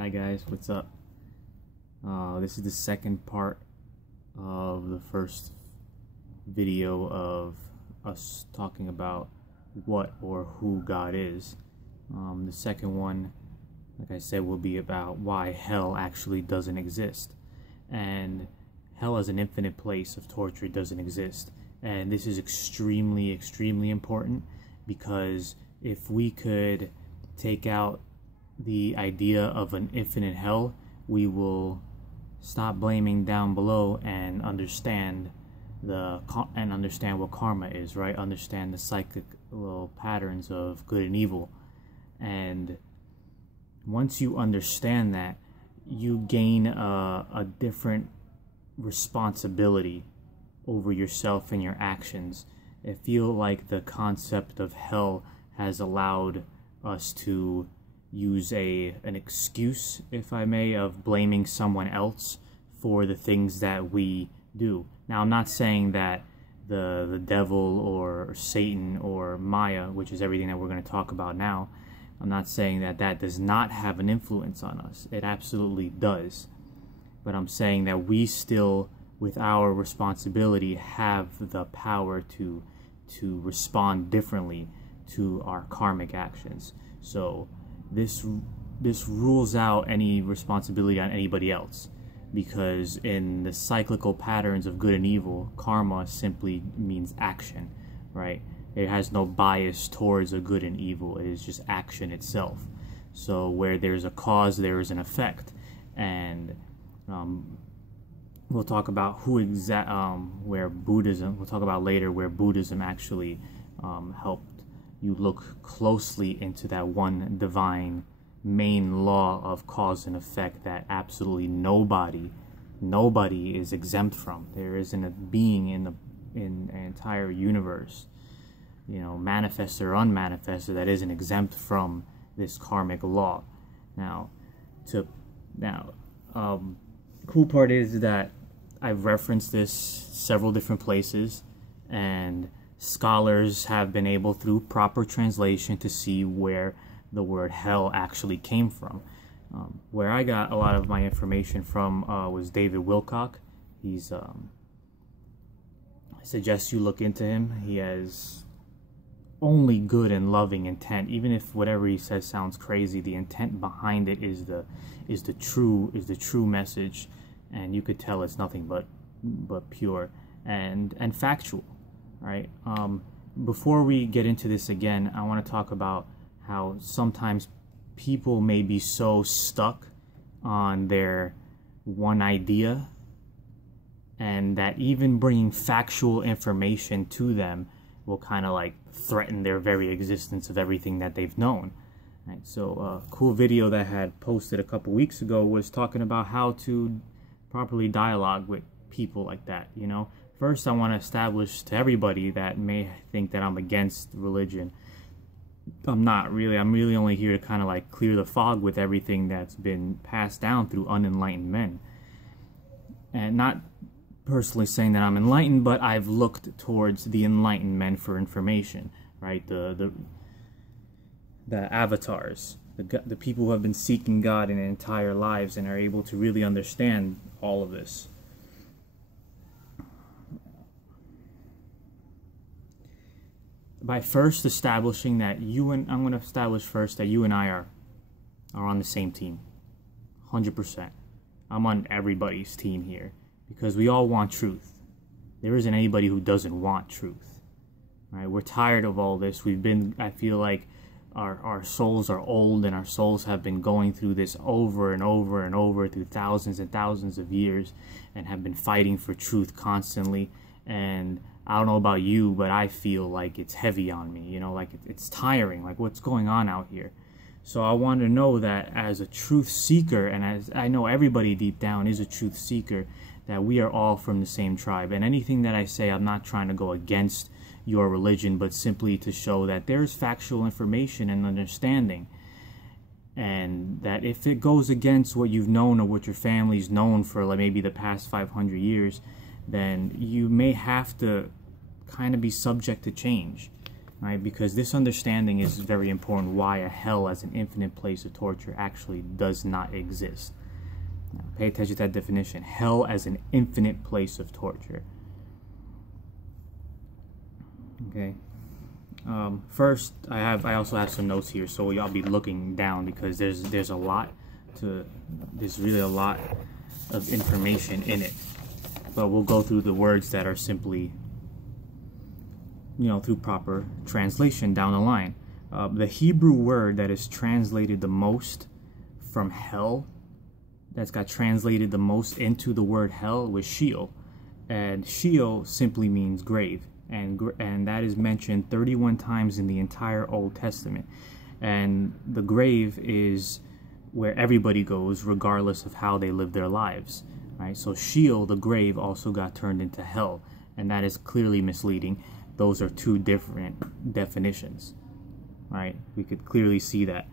Hi guys, what's up? This is the second part of the first video of us talking about what or who God is. The second one, like I said, will be about why hell actually doesn't exist. And hell as an infinite place of torture doesn't exist. And this is extremely, extremely important, because if we could take out the idea of an infinite hell, we will stop blaming down below and understand what karma is, right? Understand the cyclical patterns of good and evil. And once you understand that, you gain a different responsibility over yourself and your actions. I feel like the concept of hell has allowed us to use an excuse, if I may, of blaming someone else for the things that we do. Now, I'm not saying that the devil or Satan or Maya, which is everything that we're going to talk about now, I'm not saying that that does not have an influence on us. It absolutely does. But I'm saying that we still, with our responsibility, have the power to respond differently to our karmic actions. So this rules out any responsibility on anybody else, because in the cyclical patterns of good and evil, karma simply means action, right? It has no bias towards a good and evil. It is just action itself. So where there's a cause, there is an effect. And we'll talk about where Buddhism, we'll talk about later where Buddhism actually helped you look closely into that one divine main law of cause and effect that absolutely nobody is exempt from. There isn't a being in the entire universe, manifested or unmanifested, that isn't exempt from this karmic law. Now, cool part is that I've referenced this several different places, and scholars have been able, through proper translation, to see where the word hell actually came from. Where I got a lot of my information from was David Wilcock. He's I suggest you look into him. He has only good and loving intent. Even if whatever he says sounds crazy, the intent behind it is the true message, and you could tell it's nothing but pure and factual. Right. Before we get into this again, I want to talk about how sometimes people may be so stuck on their one idea, and that even bringing factual information to them will kind of like threaten their very existence of everything that they've known. Right. So a cool video that I had posted a couple weeks ago was talking about how to properly dialogue with people like that. First, I want to establish to everybody that may think that I'm against religion. I'm not really. I'm really only here to kind of like clear the fog with everything that's been passed down through unenlightened men. And not personally saying that I'm enlightened, but I've looked towards the enlightened men for information, right? The avatars, the people who have been seeking God in their entire lives and are able to really understand all of this. By first establishing that I'm going to establish first that you and I are on the same team, 100%. I'm on everybody's team here, because we all want truth. There isn't anybody who doesn't want truth. Right? We're tired of all this. I feel like our souls are old, and our souls have been going through this over and over and over through thousands and thousands of years, and have been fighting for truth constantly. And I don't know about you, but I feel like it's heavy on me, like it's tiring, like what's going on out here. So I want to know that as a truth seeker, and as I know everybody deep down is a truth seeker, that we are all from the same tribe. And anything that I say, I'm not trying to go against your religion, but simply to show that there's factual information and understanding. And that if it goes against what you've known or what your family's known for like maybe the past 500 years, then you may have to kind of be subject to change. right? Because this understanding is very important, why a hell as an infinite place of torture actually does not exist. Now, pay attention to that definition. Hell as an infinite place of torture. Okay. First, I also have some notes here, so y'all be looking down because there's really a lot of information in it. But we'll go through the words that are simply, through proper translation down the line. The Hebrew word that is translated the most from hell, that's got translated the most into the word hell, was Sheol. And Sheol simply means grave. And that is mentioned 31 times in the entire Old Testament. And the grave is where everybody goes regardless of how they live their lives. Right? So Sheol, the grave, also got turned into hell. And that is clearly misleading. Those are two different definitions. Right? We could clearly see that.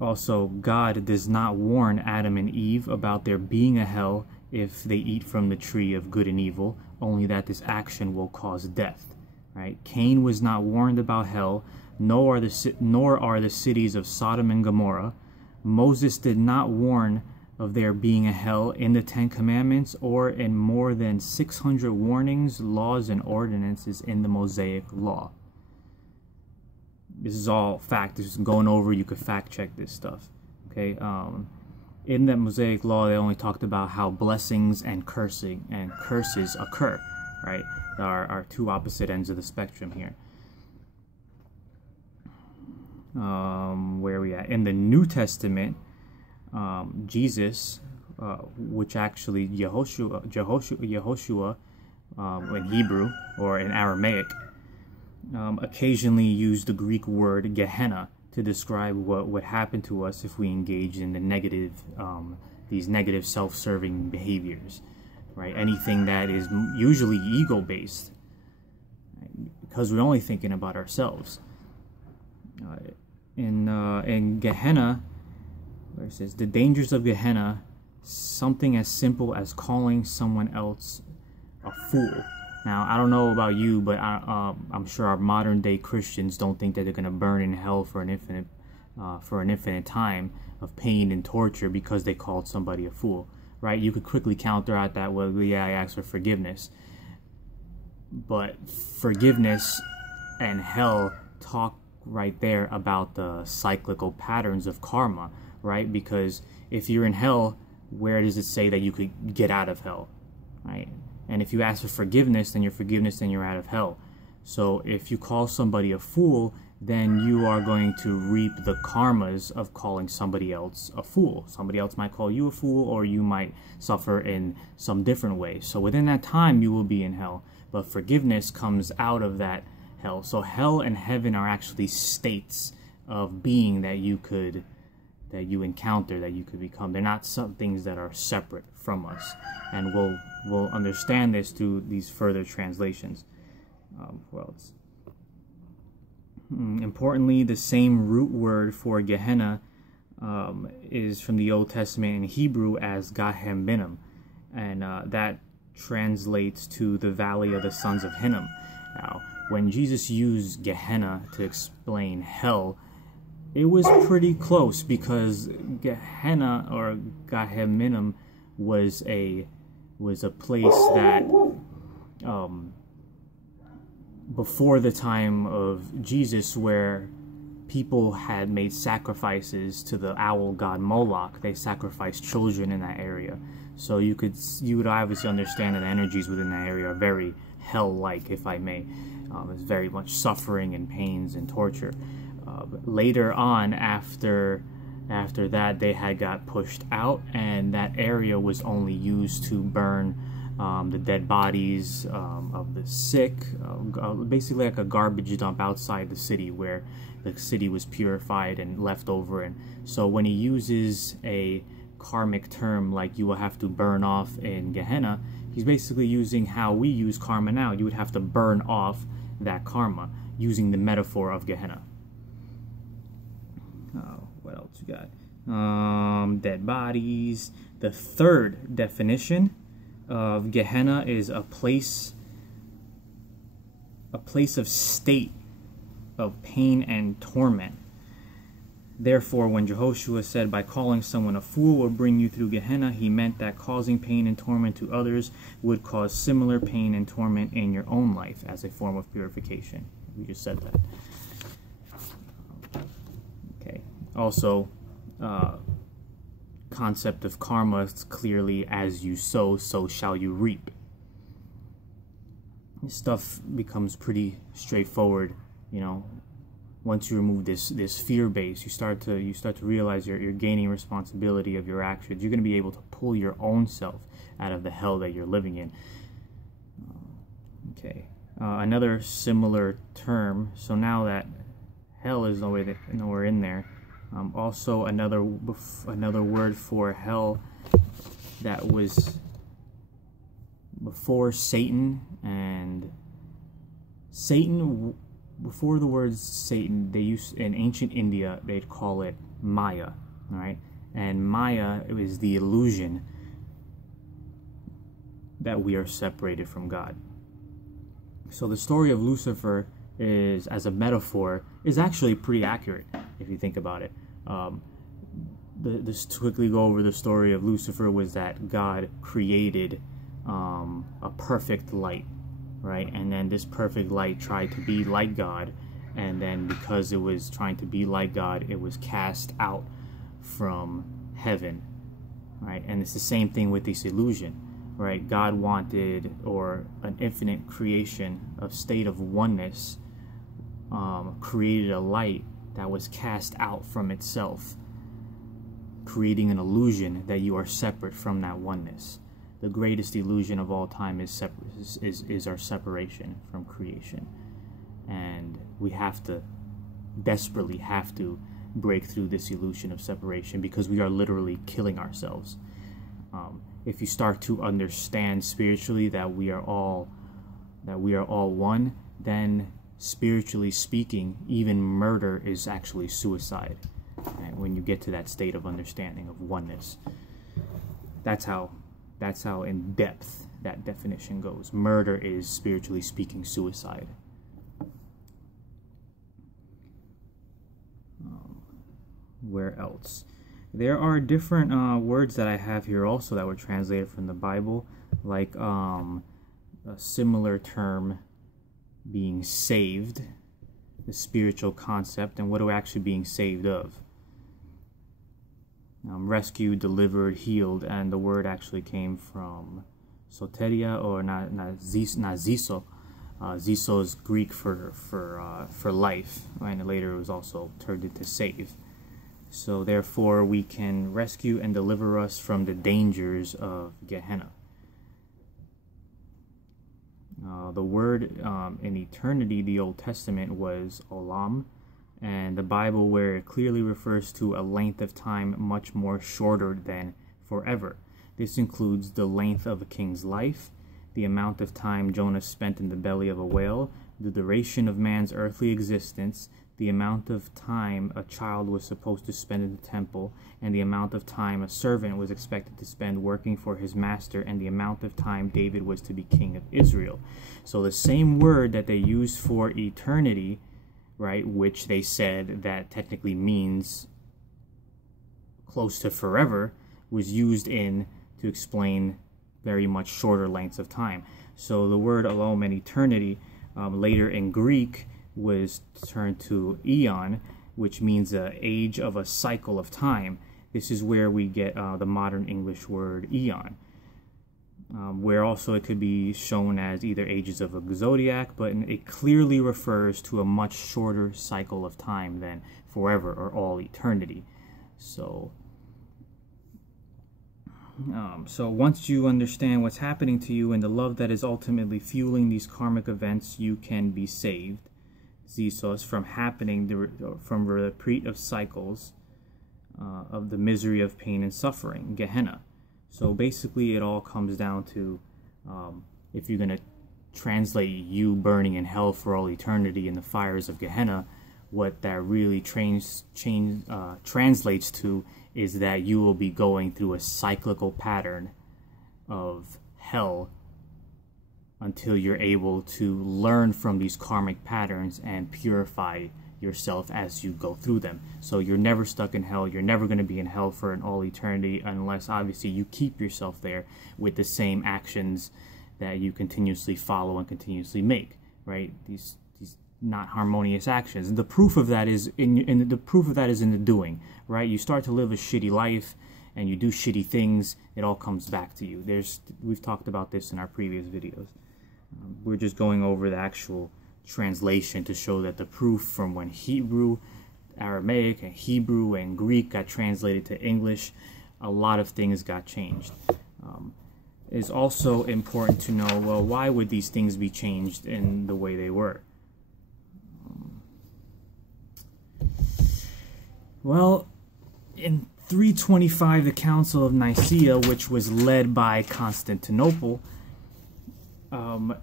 Also, God does not warn Adam and Eve about there being a hell if they eat from the tree of good and evil, only that this action will cause death. Right? Cain was not warned about hell, nor are the cities of Sodom and Gomorrah. Moses did not warn of there being a hell in the Ten Commandments or in more than 600 warnings, laws, and ordinances in the Mosaic Law. This is all fact. This is going over. You could fact check this stuff. Okay. In the Mosaic Law, they only talked about how blessings and curses occur. Right. There are two opposite ends of the spectrum here. Where are we at? In the New Testament, Jesus, which actually Yehoshua in Hebrew or in Aramaic, occasionally used the Greek word Gehenna to describe what would happen to us if we engaged in the these negative self-serving behaviors, right? Anything that is usually ego-based, right? Because we're only thinking about ourselves. In Gehenna, where it says the dangers of Gehenna, something as simple as calling someone else a fool. Now, I don't know about you, but I'm sure our modern day Christians don't think that they're going to burn in hell for an infinite time of pain and torture because they called somebody a fool, right? You could quickly counter out that, well, yeah, I asked for forgiveness. But forgiveness and hell talk right there about the cyclical patterns of karma, right? Because if you're in hell, where does it say that you could get out of hell, right? And if you ask for forgiveness, then you're out of hell. So if you call somebody a fool, then you are going to reap the karmas of calling somebody else a fool. Somebody else might call you a fool, or you might suffer in some different way. So within that time, you will be in hell. But forgiveness comes out of that hell. So hell and heaven are actually states of being that you encounter, that you could become. They're not some things that are separate from us. And we'll understand this through these further translations. Importantly, the same root word for Gehenna is from the Old Testament in Hebrew as Gehenna, and that translates to the valley of the sons of Hinnom. Now, when Jesus used Gehenna to explain hell, it was pretty close, because Gehenna or Gehenna was a place that before the time of Jesus, where people had made sacrifices to the owl god Moloch. They sacrificed children in that area. So you would obviously understand that the energies within that area are very hell-like, if I may. It's very much suffering and pains and torture. Later on, after that, they had got pushed out, and that area was only used to burn the dead bodies of the sick, basically like a garbage dump outside the city, where the city was purified and left over. And so when he uses a karmic term like you will have to burn off in Gehenna, he's basically using how we use karma now. You would have to burn off that karma, using the metaphor of Gehenna. What else you got? Dead bodies. The third definition of Gehenna is a place a place of state of pain and torment. Therefore, when Jehoshua said, by calling someone a fool will bring you through Gehenna, he meant that causing pain and torment to others would cause similar pain and torment in your own life as a form of purification. We just said that. Okay. Also, concept of karma is clearly, as you sow, so shall you reap. This stuff becomes pretty straightforward, you know. Once you remove this fear base, you start to realize you're gaining responsibility of your actions. You're going to be able to pull your own self out of the hell that you're living in. Okay, another similar term. So now that hell is nowhere in there, also another word for hell that was before Satan, and Satan. Before the word Satan, they used, in ancient India, they'd call it Maya, all right? And Maya is the illusion that we are separated from God. So the story of Lucifer is, as a metaphor, is actually pretty accurate if you think about it. Just to quickly go over the story of Lucifer was that God created a perfect light. Right, and then this perfect light tried to be like God, and then because it was trying to be like God, it was cast out from heaven. Right, and it's the same thing with this illusion. Right, God wanted, or an infinite creation, a state of oneness, created a light that was cast out from itself, creating an illusion that you are separate from that oneness. The greatest illusion of all time is our separation from creation. And we desperately have to break through this illusion of separation, because we are literally killing ourselves. If you start to understand spiritually that we are all one, then spiritually speaking, even murder is actually suicide. Right? When you get to that state of understanding of oneness, that's how in depth that definition goes. Murder is, spiritually speaking, suicide. Where else? There are different words that I have here also that were translated from the Bible, like a similar term being saved, the spiritual concept, and what are we actually being saved of? Rescued, delivered, healed, and the word actually came from soteria or naziso. Ziso is Greek for life, and later it was also turned into save. So therefore, we can rescue and deliver us from the dangers of Gehenna. The word in eternity, the Old Testament, was olam. And the Bible, where it clearly refers to a length of time much more shorter than forever. This includes the length of a king's life, the amount of time Jonah spent in the belly of a whale, the duration of man's earthly existence, the amount of time a child was supposed to spend in the temple, and the amount of time a servant was expected to spend working for his master, and the amount of time David was to be king of Israel. So the same word that they use for eternity, right, which they said that technically means close to forever, was used to explain very much shorter lengths of time. So the word alom and eternity later in Greek was turned to eon, which means an age of a cycle of time. This is where we get the modern English word eon. Where also it could be shown as either ages of a zodiac, but it clearly refers to a much shorter cycle of time than forever or all eternity. So once you understand what's happening to you and the love that is ultimately fueling these karmic events, you can be saved, Zisos, from from the repeat of cycles of the misery of pain and suffering, Gehenna. So basically it all comes down to, if you're going to translate you burning in hell for all eternity in the fires of Gehenna, what that really translates to is that you will be going through a cyclical pattern of hell until you're able to learn from these karmic patterns and purify yourself as you go through them. So you're never stuck in hell. You're never going to be in hell for an all eternity, unless obviously you keep yourself there with the same actions that you continuously follow and continuously make, right? These not harmonious actions. And the proof of that is in the doing, right? You start to live a shitty life and you do shitty things, it all comes back to you. We've talked about this in our previous videos. We're just going over the actual translation to show that the proof from when Hebrew, Aramaic, and Hebrew and Greek got translated to English, a lot of things got changed. It's also important to know, well, why would these things be changed in the way they were? Well, in 325, the Council of Nicaea, which was led by Constantinople, the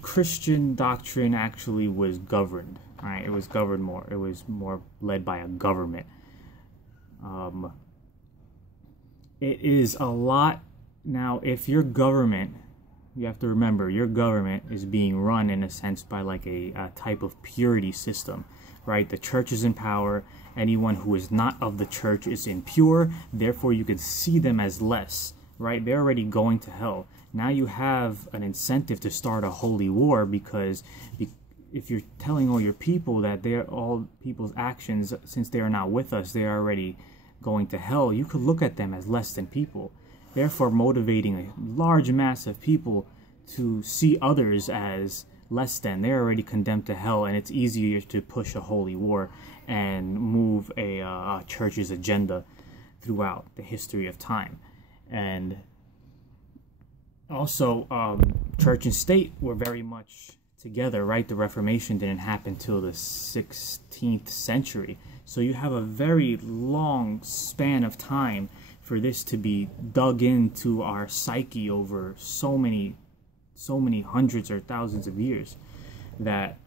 Christian doctrine actually was governed, right? It was governed more. It was more led by a government. It is a lot. Now, if your government, you have to remember, your government is being run in a sense by like a type of purity system, right? The church is in power. Anyone who is not of the church is impure. Therefore, you can see them as less, right? They're already going to hell. Now you have an incentive to start a holy war, because if you're telling all your people that all people's actions, since they are not with us, they are already going to hell, you could look at them as less than people. Therefore, motivating a large mass of people to see others as less than. They're already condemned to hell, and it's easier to push a holy war and move a church's agenda throughout the history of time. And also, church and state were very much together, right? The Reformation didn't happen till the 16th century. So you have a very long span of time for this to be dug into our psyche over so many hundreds or thousands of years, that,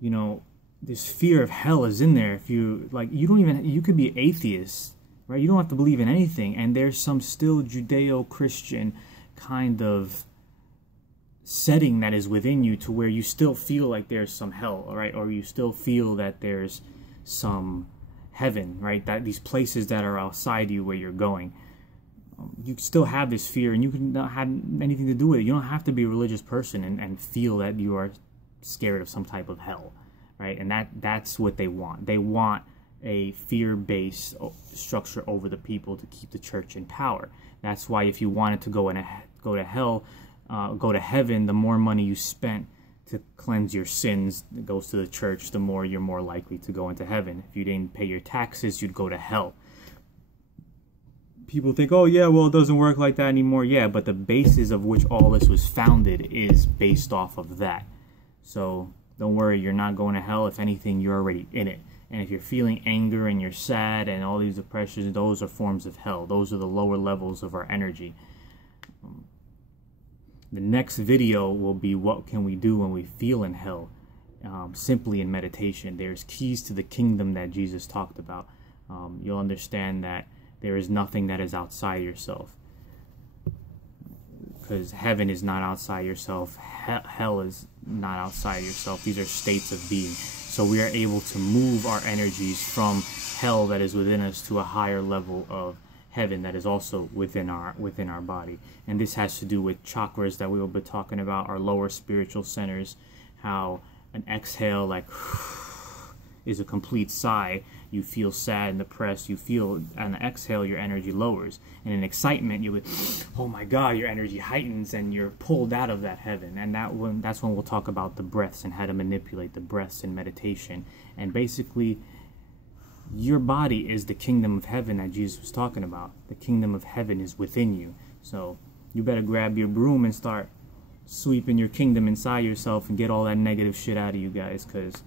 you know, this fear of hell is in there. If you, like, you could be atheist, right? You don't have to believe in anything, and there's some still Judeo-Christian kind of setting that is within you to where you still feel like there's some hell, right? Or you still feel that there's some heaven, right? That these places that are outside you where you're going. You still have this fear, and you can not have anything to do with it. You don't have to be a religious person and feel that you are scared of some type of hell, right? And that's what they want. They want a fear-based structure over the people to keep the church in power. That's why if you wanted to go to hell, go to heaven, the more money you spent to cleanse your sins that goes to the church, the more you're more likely to go into heaven. If you didn't pay your taxes, you'd go to hell. People think, oh yeah, well, it doesn't work like that anymore. Yeah, but the basis of which all this was founded is based off of that. So don't worry, you're not going to hell. If anything, you're already in it. And if you're feeling anger and you're sad and all these depressions, those are forms of hell. Those are the lower levels of our energy. The next video will be what can we do when we feel in hell, simply in meditation. There's keys to the kingdom that Jesus talked about. You'll understand that there is nothing that is outside yourself, because heaven is not outside yourself. Hell is not outside yourself. These are states of being. So we are able to move our energies from hell that is within us to a higher level of heaven that is also within our body. And this has to do with chakras that we will be talking about, our lower spiritual centers, how an exhale, like, is a complete sigh. You feel sad and depressed. You feel, on the exhale, your energy lowers. And in excitement, you would, oh my God, your energy heightens and you're pulled out of that heaven. And that's when we'll talk about the breaths and how to manipulate the breaths in meditation. And basically, your body is the kingdom of heaven that Jesus was talking about. The kingdom of heaven is within you. So you better grab your broom and start sweeping your kingdom inside yourself and get all that negative shit out of you guys, because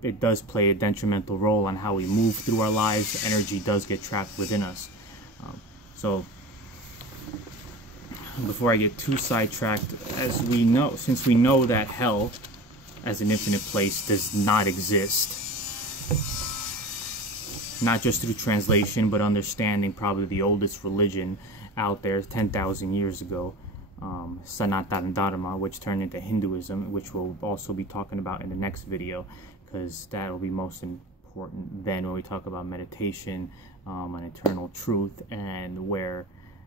it does play a detrimental role on how we move through our lives. Energy does get trapped within us. So before I get too sidetracked, since we know that hell as an infinite place does not exist, not just through translation, but understanding probably the oldest religion out there 10,000 years ago, Sanatana Dharma, which turned into Hinduism, which we'll also be talking about in the next video, because that will be most important then when we talk about meditation, and eternal truth, and where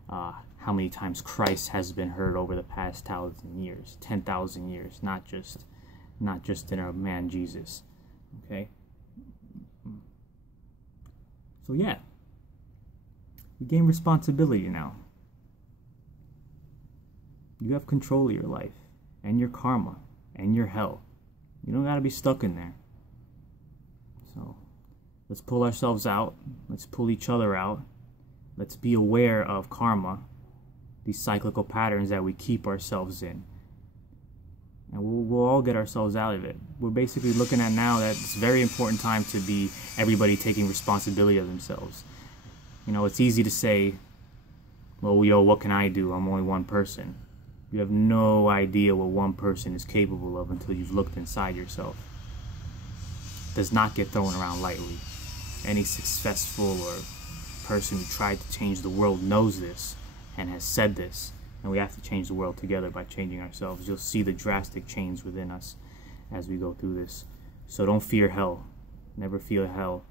how many times Christ has been heard over the past 1,000 years, 10,000 years, not just in our man Jesus. Okay. So yeah, you gain responsibility now. You have control of your life and your karma and your hell. You don't gotta be stuck in there. So let's pull ourselves out. Let's pull each other out. Let's be aware of karma, these cyclical patterns that we keep ourselves in. And we'll all get ourselves out of it. We're basically looking at now that it's a very important time to be everybody taking responsibility of themselves. You know, it's easy to say, well, yo, what can I do? I'm only one person. You have no idea what one person is capable of until you've looked inside yourself. It does not get thrown around lightly. Any successful or person who tried to change the world knows this and has said this. And we have to change the world together by changing ourselves. You'll see the drastic change within us as we go through this. So don't fear hell. Never fear hell.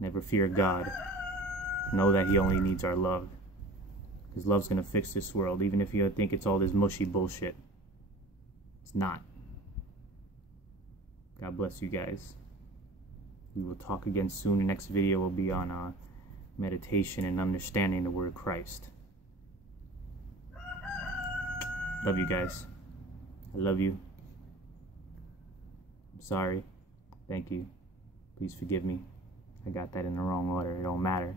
Never fear God. Know that He only needs our love. Because love's going to fix this world, even if you think it's all this mushy bullshit. It's not. God bless you guys. We will talk again soon. The next video will be on meditation and understanding the word Christ. Love you guys. I love you. I'm sorry. Thank you. Please forgive me. I got that in the wrong order. It don't matter.